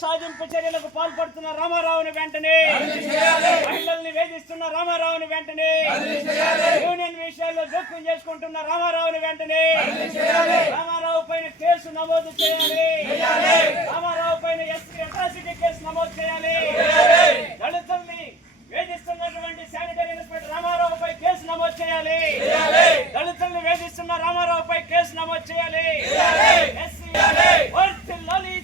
సాధింపు చర్యలకు పాల్పడుతున్న రామారావుని వెంటనే మహిళల్ని వేధిస్తున్న రామారావుని వెంటనే యూనియన్ విషయాల్లో జోక్యం చేసుకుంటున్న రామారావుని వెంటనే రామారావు పైన కేసు నమోదు చేయాలి. రామారావు పైన ఎస్సీ అట్రాసిటీ కేసు నమోదు చేయాలి దళితుల్ని వేధిస్తున్నటువంటి శానిటరీ ఇన్స్పెక్టర్ రామారావుపై కేసు నమోదు చేయాలి దళితుల్ని వేధిస్తున్న రామారావుపై కేసు నమోదు చేయాలి ఎస్సీ వర్ధిల్లాలి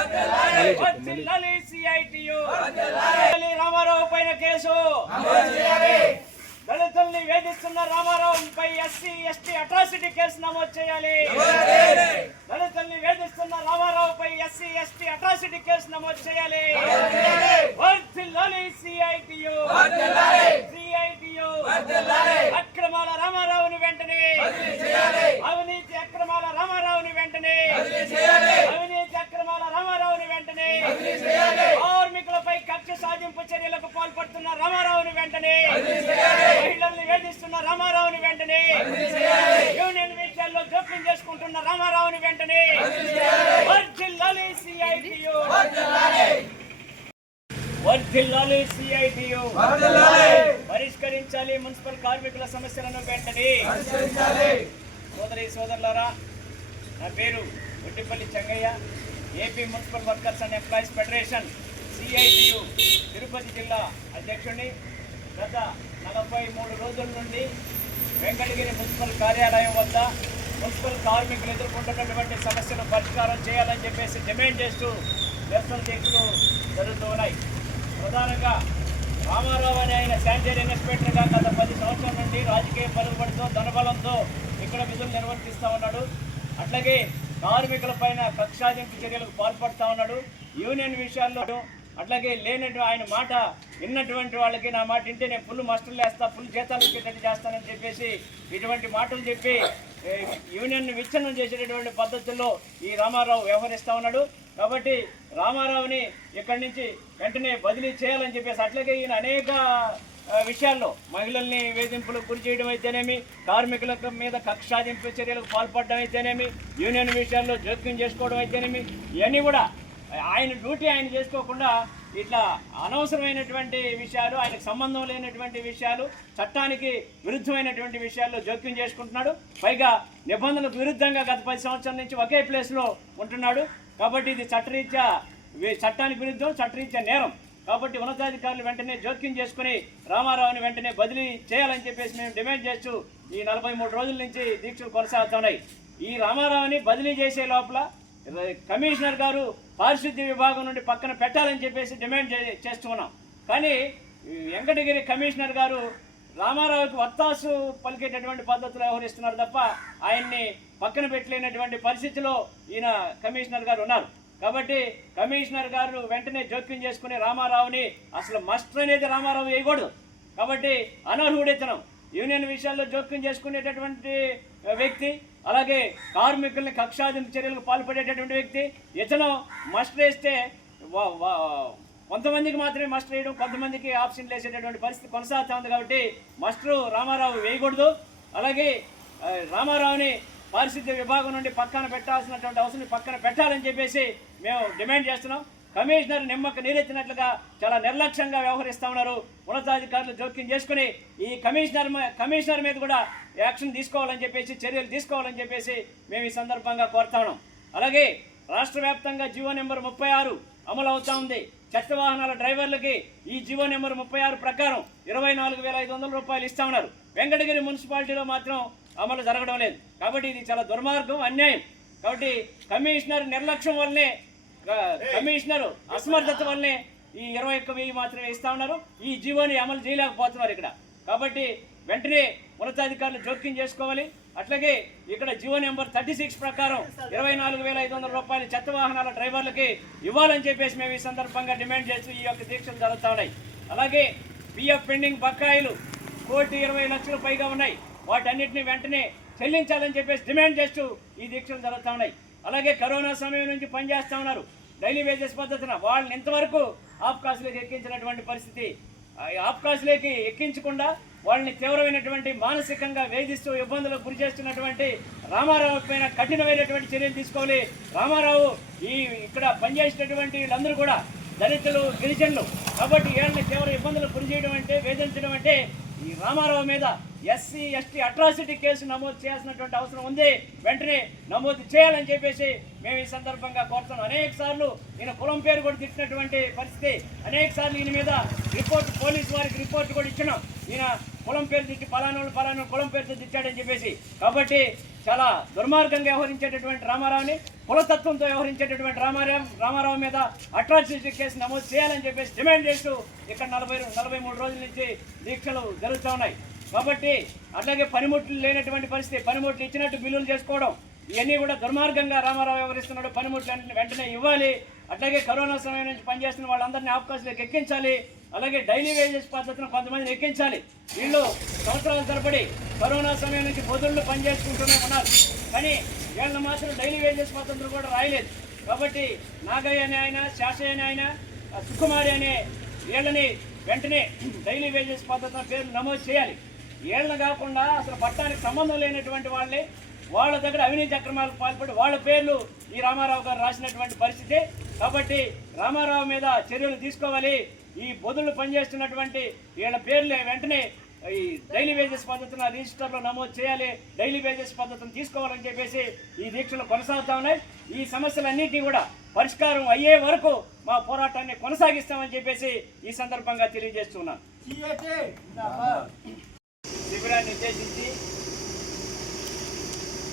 సిఐటియు వర్ధిల్లాలి సిఐటియు. రామారావు పైన కేసు. దళితుల్ని వేధిస్తున్న రామారావుపై ఎస్సీ ఎస్టీ అట్రాసిటీ కేసు నమోదు చేయాలి. దళితుల్ని వేధిస్తున్న రామారావుపై ఎస్సీ ఎస్టీ అట్రాసిటీ కేసు నమోదు చేయాలి. సిఐటియు. సిఐటియు. అక్రమాల రామారావుని వెంటనే. అవినీతి అక్రమాల రామారావుని వెంటనే అవినీతి అక్రమాల రామారావుని వెంటనే కార్మికులపై కక్ష సాధింపు పాల్పడుతున్న రామారావుని వెంటనే. మహిళల్ని వేధిస్తున్న రామారావుని వెంటనే. యూనియన్ విషయాల్లో జోక్యం చేసుకుంటున్న రామారావుని వెంటనే. వర్ధిల్లాలి సిఐటియు వర్ధిల్లాలి సిఐటియు పరిష్కరించాలి మున్సిపల్ కార్మికుల సమస్యలను వెంటనే. సోదరి సోదరులారా నా పేరు Ottipalli Chengaiah AP municipal workers and employees federation. CITU Tirupati జిల్లా అధ్యక్షుడిని గత నలభై మూడు రోజుల నుండి వెంకటగిరి మున్సిపల్ కార్యాలయం వద్ద మున్సిపల్ కార్మికులు ఎదుర్కొంటున్నటువంటి సమస్యలు పరిష్కారం చేయాలని చెప్పేసి డిమాండ్ చేస్తూ నిరసన దీక్షలు జరుగుతూ ఉన్నాయి. ప్రధానంగా రామారావు అనే ఆయన శానిటరీ ఇన్స్పెక్టర్గా గత పది సంవత్సరాల నుండి రాజకీయ పలుకుబడితో ధనబలంతో ఇక్కడ విధులు నిర్వర్తిస్తూ ఉన్నాడు. అట్లాగే కార్మికుల పైన కక్షాదింపు చర్యలకు పాల్పడుతూ ఉన్నాడు. యూనియన్ విషయాల్లో అట్లాగే లేనట్టు ఆయన మాట విన్నటువంటి వాళ్ళకి నా మాట వింటే నేను ఫుల్ మస్టులు వేస్తా ఫుల్ జీతాలు ఇచ్చేటట్టు చేస్తానని చెప్పేసి ఇటువంటి మాటలు చెప్పి యూనియన్ను యూనియన్ విచ్ఛిన్నం చేసేటటువంటి పద్ధతుల్లో ఈ రామారావు వ్యవహరిస్తూ ఉన్నాడు. కాబట్టి రామారావుని ఇక్కడి నుంచి వెంటనే బదిలీ చేయాలని చెప్పేసి అట్లాగే ఈయన అనేక విషయాల్లో మహిళల్ని వేధింపులకు గురి చేయడం అయితేనేమి కార్మికుల మీద కక్షాదింపు చర్యలకు పాల్పడడం అయితేనేమి యూనియన్ విషయాల్లో జోక్యం చేసుకోవడం అయితేనేమి ఇవన్నీ కూడా ఆయన డ్యూటీ ఆయన చేసుకోకుండా ఇట్లా అనవసరమైనటువంటి విషయాలు ఆయనకు సంబంధం లేనటువంటి విషయాలు చట్టానికి విరుద్ధమైనటువంటి విషయాల్లో జోక్యం చేసుకుంటున్నాడు. పైగా నిబంధనలకు విరుద్ధంగా గత పది సంవత్సరాల నుంచి ఒకే ప్లేస్లో ఉంటున్నాడు. కాబట్టి ఇది చట్టరీత్యా చట్టానికి విరుద్ధం చట్టరీత్యా నేరం. కాబట్టి ఉన్నతాధికారులు వెంటనే జోక్యం చేసుకుని రామారావుని వెంటనే బదిలీ చేయాలని చెప్పేసి మేము డిమాండ్ చేస్తూ ఈ నలభై మూడు రోజుల నుంచి దీక్షలు కొనసాగుతున్నాయి. ఈ రామారావుని బదిలీ చేసే లోపల కమిషనర్ గారు పారిశుద్ధ్య విభాగం నుండి పక్కన పెట్టాలని చెప్పేసి డిమాండ్ చే- చేస్తున్నాం. కానీ వెంకటగిరి కమిషనర్ గారు రామారావుకి వత్తాసు పలికేటటువంటి పద్ధతులు వ్యవహరిస్తున్నారు తప్ప ఆయన్ని పక్కన పెట్టలేనటువంటి పరిస్థితిలో ఈయన కమిషనర్ గారు ఉన్నారు. కాబట్టి కమిషనర్ గారు వెంటనే జోక్యం చేసుకుని రామారావుని అసలు మస్ట్ అనేది రామారావు వేయకూడదు. కాబట్టి అనర్హుడితనం. యూనియన్ విషయాల్లో జోక్యం చేసుకునేటటువంటి వ్యక్తి అలాగే కార్మికుల్ని కక్షాదింపు చర్యలకు పాల్పడేటటువంటి వ్యక్తి ఇతను మస్టర్ వేస్తే కొంతమందికి మాత్రమే మస్టర్ వేయడం కొంతమందికి ఆప్షన్ వేసేటటువంటి పరిస్థితి కొనసాగుతూ ఉంది కాబట్టి మస్టర్ రామారావు వేయకూడదు. అలాగే రామారావుని పారిశుద్ధ్య విభాగం నుండి పక్కన పెట్టాల్సినటువంటి అవసరం పక్కన పెట్టాలని చెప్పేసి మేము డిమాండ్ చేస్తున్నాం. కమిషనర్ నిమ్మక నీరెత్తినట్లుగా చాలా నిర్లక్ష్యంగా వ్యవహరిస్తూ ఉన్నారు. ఉన్నతాధికారులు జోక్యం చేసుకుని ఈ కమిషనర్ కమిషనర్ మీద కూడా యాక్షన్ తీసుకోవాలని చెప్పేసి చర్యలు తీసుకోవాలని చెప్పేసి మేము ఈ సందర్భంగా కోరుతా ఉన్నాం. అలాగే రాష్ట్ర వ్యాప్తంగా జీవో నెంబర్ ముప్పై ఆరు అమలు అవుతా ఉంది. చెత్త వాహనాల డ్రైవర్లకి ఈ జీవో నెంబర్ ముప్పై ఆరు ప్రకారం ఇరవై నాలుగు వేల ఐదు వందల రూపాయలు ఇస్తా ఉన్నారు. వెంకటగిరి మున్సిపాలిటీలో మాత్రం అమలు జరగడం లేదు. కాబట్టి ఇది చాలా దుర్మార్గం అన్యాయం. కాబట్టి కమిషనర్ నిర్లక్ష్యం వల్లనే కమిషనర్ అసమర్థత వల్లనే ఈ ఇరవై ఒక్క వెయ్యి మాత్రమే ఇస్తా ఉన్నారు. ఈ జీవోని అమలు చేయలేకపోతున్నారు ఇక్కడ. కాబట్టి వెంటనే ఉన్నతాధికారులు జోక్యం చేసుకోవాలి. అట్లాగే ఇక్కడ జీవో నెంబర్ థర్టీ సిక్స్ ప్రకారం ఇరవై నాలుగు వేల ఐదు వందల రూపాయలు చెత్త వాహనాల డ్రైవర్లకి ఇవ్వాలని చెప్పేసి మేము ఈ సందర్భంగా డిమాండ్ చేస్తూ ఈ యొక్క దీక్షలు జరుగుతూ ఉన్నాయి. అలాగే పిఎఫ్ పెండింగ్ బకాయిలు కోటి ఇరవై లక్షల పైగా ఉన్నాయి. వాటన్నిటిని వెంటనే చెల్లించాలని చెప్పేసి డిమాండ్ చేస్తూ ఈ దీక్షలు జరుగుతూ ఉన్నాయి. అలాగే కరోనా సమయం నుంచి పనిచేస్తూ ఉన్నారు. డైలీ వేజెస్ పద్ధతిన వాళ్ళని ఇంతవరకు ఆఫ్ కాస్ట్లోకి ఎక్కించినటువంటి పరిస్థితి ఆఫ్ కాస్ట్లోకి ఎక్కించకుండా వాళ్ళని తీవ్రమైనటువంటి మానసికంగా వేధిస్తూ ఇబ్బందులకు గురి చేస్తున్నటువంటి రామారావు పైన కఠినమైనటువంటి చర్యలు తీసుకోవాలి. రామారావు ఈ ఇక్కడ పనిచేసేటటువంటి వీళ్ళందరూ కూడా దళితులు గిరిజనులు కాబట్టి వీళ్ళని తీవ్ర ఇబ్బందులకు గురి చేయడం అంటే వేధించడం అంటే ఈ రామారావు మీద ఎస్సీ ఎస్టీ అట్రాసిటీ కేసు నమోదు చేయాల్సినటువంటి అవసరం ఉంది. వెంటనే నమోదు చేయాలని చెప్పేసి మేము ఈ సందర్భంగా కోరుతున్నాం. అనేక సార్లు ఈయన కులం పేరు కూడా తిట్టినటువంటి పరిస్థితి. అనేక సార్లు ఈయన మీద రిపోర్ట్ పోలీసు వారికి రిపోర్ట్ కూడా ఇచ్చినాం. ఈయన కులం పేరు తిట్టి పలానోళ్ళు పలానా కులం పేరుతో తిట్టాడని చెప్పేసి. కాబట్టి చాలా దుర్మార్గంగా వ్యవహరించేటటువంటి రామారావుని కులతత్వంతో వ్యవహరించేటటువంటి రామారావు రామారావు మీద అట్రాసిటీ కేసు నమోదు చేయాలని చెప్పేసి డిమాండ్ చేస్తూ ఇక్కడ నలభై నలభై మూడు రోజుల నుంచి దీక్షలు జరుగుతూ ఉన్నాయి. కాబట్టి అట్లాగే పనిముట్లు లేనటువంటి పరిస్థితి పనిముట్లు ఇచ్చినట్టు బిల్లులు చేసుకోవడం ఇవన్నీ కూడా దుర్మార్గంగా రామారావు వ్యవహరిస్తున్నాడు. పనిముట్లు వెంటనే- ఇవ్వాలి. అట్లాగే కరోనా సమయం నుంచి పనిచేస్తున్న వాళ్ళందరినీ అవకాశాలకు ఎక్కించాలి. అలాగే డైలీ వేజెస్ పద్ధతిని కొంతమందిని ఎక్కించాలి. వీళ్ళు సంవత్సరాల తరబడి కరోనా సమయం నుంచి బొదుళ్ళు పనిచేసుకుంటూనే ఉన్నారు. కానీ వీళ్ళని మాత్రం డైలీ వేజెస్ పద్ధతులు కూడా రాయలేదు. కాబట్టి నాగయ్య అనే ఆయన శాసయ్య అనే ఆయన సుకుమారి అనే వీళ్ళని వెంటనే డైలీ వేజెస్ పద్ధతిన పేర్లు నమోదు చేయాలి. వీళ్ళని కాకుండా అసలు పట్టానికి సంబంధం లేనటువంటి వాళ్ళే. వాళ్ళ దగ్గర అవినీతి అక్రమాలకు పాల్పడి వాళ్ళ పేర్లు ఈ రామారావు గారు రాసినటువంటి పరిస్థితి. కాబట్టి రామారావు మీద చర్యలు తీసుకోవాలి. ఈ బొదులు పనిచేస్తున్నటువంటి వీళ్ళ పేర్లు వెంటనే ఈ డైలీ వేజెస్ పద్ధతిని రిజిస్టర్లో నమోదు చేయాలి. డైలీ వేజెస్ పద్ధతిని తీసుకోవాలని చెప్పేసి ఈ దీక్షలు కొనసాగుతా ఉన్నాయి. ఈ సమస్యలన్నింటినీ కూడా పరిష్కారం అయ్యే వరకు మా పోరాటాన్ని కొనసాగిస్తామని చెప్పేసి ఈ సందర్భంగా తెలియజేస్తున్నాను. శిబిరాన్ని ఉద్దేశించి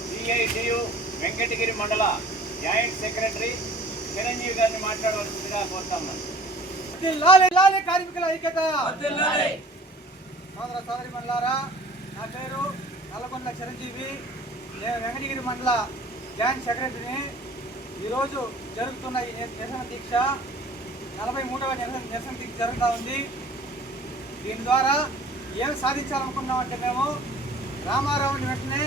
సిఐటియు వెంకటగిరి మండల జాయింట్ సెక్రటరీ చిరంజీవి గారిని మాట్లాడవలసిందిగా కోరుతాను లాలి లాలి కార్మికుల ఐక్యత. సోదర సోదరి మండలారా నా పేరు నల్లగొండ చిరంజీవి. నేను వెంకటగిరి మండల జాయింట్ సెక్రటరీని. ఈరోజు జరుగుతున్న ఈ నిర- నిరసన దీక్ష నలభై మూడవ నిరసన నిరసన దీక్ష జరుగుతూ ఉంది. దీని ద్వారా ఏం సాధించాలనుకున్నామంటే మేము రామారావుని వెంటనే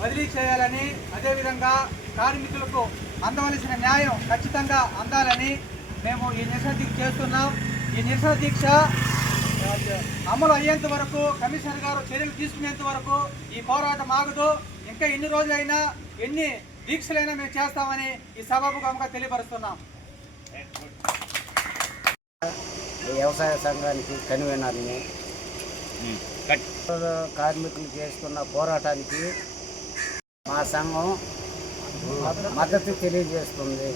బదిలీ చేయాలని అదేవిధంగా కార్మికులకు అందవలసిన న్యాయం ఖచ్చితంగా అందాలని మేము ఈ నిరసన దీక్ష చేస్తున్నాం. ఈ నిరసన దీక్ష అమలు అయ్యేంత వరకు కమిషనర్ గారు చర్యలు తీసుకునేంత వరకు ఈ పోరాటం ఆగదు. ఇంకా ఎన్ని రోజులైనా ఎన్ని దీక్షలైనా మేము చేస్తామని ఈ సభాముఖంగా తెలియపరుస్తున్నాం. వ్యవసాయ సంఘానికి కన్వీనర్ని కార్మికులు చేస్తున్న పోరాటానికి మా సంఘం మద్దతు తెలియజేస్తుంది.